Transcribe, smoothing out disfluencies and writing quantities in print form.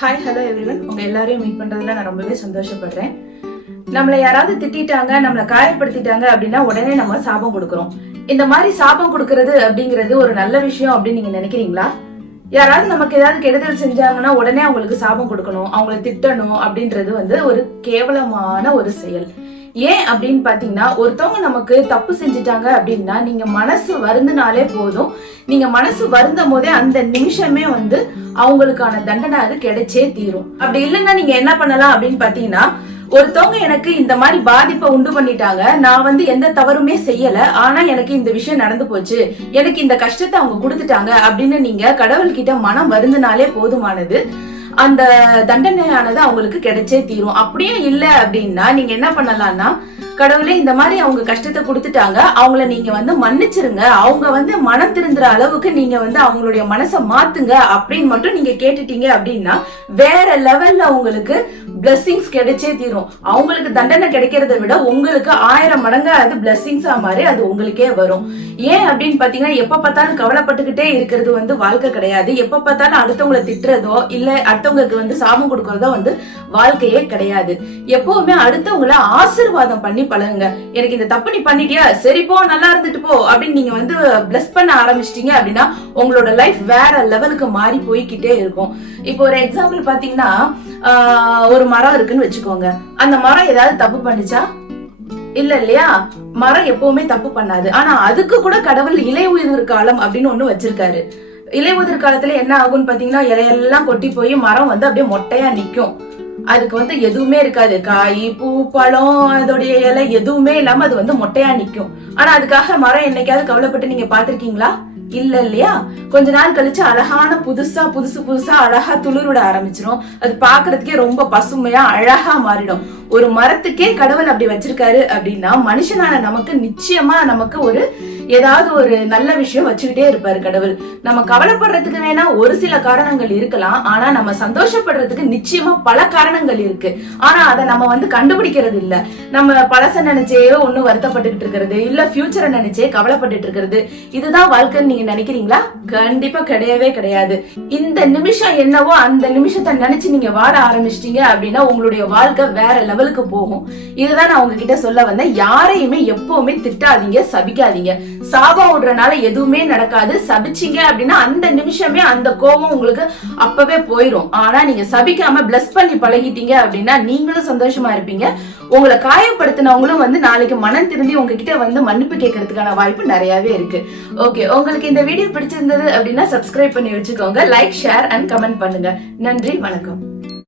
Hi hello everyone, உங்க எல்லாரையும் meet பண்றதுல நான் ரொம்பவே சந்தோஷப்படுறேன். நம்மளை யாராவது திட்டாங்க, நம்மளை காயப்படுத்திட்டாங்க அப்படின்னா உடனே நம்ம சாபம் கொடுக்கறோம். இந்த மாதிரி சாபம் கொடுக்கறது அப்படிங்கிறது ஒரு நல்ல விஷயம் அப்படின்னு நீங்க நினைக்கிறீங்களா? யாராவது நமக்கு ஏதாவது கெடுதல் செஞ்சாங்கன்னா உடனே அவங்களுக்கு சாபம் கொடுக்கணும், அவங்கள திட்டணும் அப்படின்றது ஒரு கேவலமான ஒரு செயல். ஏன் அப்படின்னு பாத்தீங்கன்னா, ஒருத்தவங்க நமக்கு தப்பு செஞ்சுட்டாங்க அப்படின்னா நீங்க மனசு வருந்தினாலே போதும். நீங்க மனசு வருந்தும் போதே அந்த நிமிஷமே அவங்களுக்கான தண்டனை அது கிடைச்சே தீரும். அப்படி இல்லைன்னா நீங்க என்ன பண்ணலாம் அப்படின்னு பாத்தீங்கன்னா, ஒருத்தவங்க எனக்கு இந்த மாதிரி பாதிப்பை உண்டு பண்ணிட்டாங்க, நான் எந்த தவறுமே செய்யல, ஆனா எனக்கு இந்த விஷயம் நடந்து போச்சு, எனக்கு இந்த கஷ்டத்தை அவங்க கொடுத்துட்டாங்க அப்படின்னு நீங்க கடவுள்கிட்ட மனம் வருந்தினாலே போதுமானது. அந்த தண்டனையானது அவங்களுக்கு கிடைச்சே தீரும். அப்படியும் இல்ல அப்படின்னா நீங்க என்ன பண்ணலாம்னா, கடவுளே இந்த மாதிரி அவங்க கஷ்டத்தை கொடுத்துட்டாங்க, அவங்கள நீங்க மன்னிச்சிருங்க, அவங்க மனம் திருந்துற அளவுக்கு நீங்க அவங்களுடைய மனசை மாத்துங்க அப்படின்னு மட்டும் நீங்க கேட்டுட்டீங்க அப்படின்னா வேற லெவல்ல உங்களுக்கு பிளெஸிங்ஸ் கிடைச்சே தீரும். அவங்களுக்கு தண்டனை கிடைக்கிறத விட உங்களுக்கு 1000 மடங்கு அது பிளெஸிங்ஸா மாதிரி அது உங்களுக்கே வரும். ஏன் அப்படின்னு பாத்தீங்கன்னா, எப்ப பார்த்தாலும் கவலைப்பட்டுக்கிட்டே இருக்கிறது வாழ்க்கை கிடையாது. எப்ப பார்த்தாலும் அடுத்தவங்களை திட்டுறதோ இல்ல அடுத்தவங்களுக்கு சாபம் கொடுக்கறதோ வாழ்க்கையே கிடையாது. எப்பவுமே அடுத்தவங்களை ஆசீர்வாதம் பண்ணி பழகுங்க. எனக்கு இந்த தப்பு நீ பண்ணிட்டியா, சரி போ, நல்லா இருந்துட்டு போ அப்படின்னு நீங்க பிளஸ் பண்ண ஆரம்பிச்சிட்டீங்க அப்படின்னா உங்களோட லைஃப் வேற லெவலுக்கு மாறி போய்கிட்டே இருக்கும். இப்போ ஒரு எக்ஸாம்பிள் பாத்தீங்கன்னா, ஒரு மரம் இருக்குன்னு வச்சுக்கோங்க. அந்த மரம் ஏதாவது தப்பு பண்ணிச்சா? இல்ல இல்லையா? மரம் எப்பவுமே தப்பு பண்ணாது. ஆனா அதுக்கு கூட கடவுள் இலையுதிர் காலம் அப்படின்னு ஒண்ணு வச்சிருக்காரு. இலையுதிர் காலத்துல என்ன ஆகும்னு பாத்தீங்கன்னா, இலையெல்லாம் கொட்டி போய் மரம் அப்படியே மொட்டையா நிக்கும். அதுக்கு எதுவுமே இருக்காது, காய் பூ பழம் அதோடைய இலை எதுவுமே இல்லாம அது மொட்டையா நிக்கும். ஆனா அதுக்காக மரம் என்னைக்காவது கவலைப்பட்டு நீங்க பாத்திருக்கீங்களா? இல்ல இல்லையா? கொஞ்ச நாள் கழிச்சு அழகான புதுசா அழகா துளிர்விட ஆரம்பிச்சிடும். அது பாக்குறதுக்கே ரொம்ப பசுமையா அழகா மாறிடும். ஒரு மரத்துக்கே கடவுள் அப்படி வச்சிருக்காரு அப்படின்னா மனுஷனான நமக்கு நிச்சயமா நமக்கு ஏதாவது ஒரு நல்ல விஷயம் வச்சுக்கிட்டே இருப்பாரு கடவுள். நம்ம கவலைப்படுறதுக்கு வேணா ஒரு சில காரணங்கள் இருக்கலாம், ஆனா நம்ம சந்தோஷப்படுறதுக்கு நிச்சயமா பல காரணங்கள் இருக்கு. ஆனா அதை நம்ம கண்டுபிடிக்கிறது இல்ல. நம்ம பழச நினைச்சே ஒண்ணு வருத்தப்பட்டுக்கிட்டு இருக்கிறது, இல்ல ஃபியூச்சரை நினைச்சே கவலைப்பட்டுட்டு இருக்கிறது. இதுதான் வாழ்க்கைன்னு நீங்க நினைக்கிறீங்களா? கண்டிப்பா கிடையவே கிடையாது. இந்த நிமிஷம் என்னவோ அந்த நிமிஷத்தை நினைச்சு நீங்க வாழ ஆரம்பிச்சிட்டீங்க அப்படின்னா உங்களுடைய வாழ்க்கை வேற லெவலுக்கு போகும். இதுதான் நான் உங்ககிட்ட சொல்ல வந்தேன். யாரையுமே எப்பவுமே திட்டாதீங்க, சபிக்காதீங்க. சாபம் விடுறனால எதுவுமே நடக்காது. சபிச்சீங்க அப்படின்னா அந்த நிமிஷமே அந்த கோபம் உங்களுக்கு அப்பவே போயிரும். ஆனா நீங்க சபிக்காம பிளஸ் பண்ணி பழகிட்டீங்க அப்படின்னா நீங்களும் சந்தோஷமா இருப்பீங்க. உங்களை காயப்படுத்தினவங்களும் நாளைக்கு மனம் திரும்பி உங்ககிட்ட மன்னிப்பு கேட்கறதுக்கான வாய்ப்பு நிறையவே இருக்கு. ஓகே, உங்களுக்கு இந்த வீடியோ பிடிச்சிருந்தது அப்படின்னா சப்ஸ்கிரைப் பண்ணி வச்சுக்கோங்க. லைக், ஷேர் அண்ட் கமெண்ட் பண்ணுங்க. நன்றி, வணக்கம்.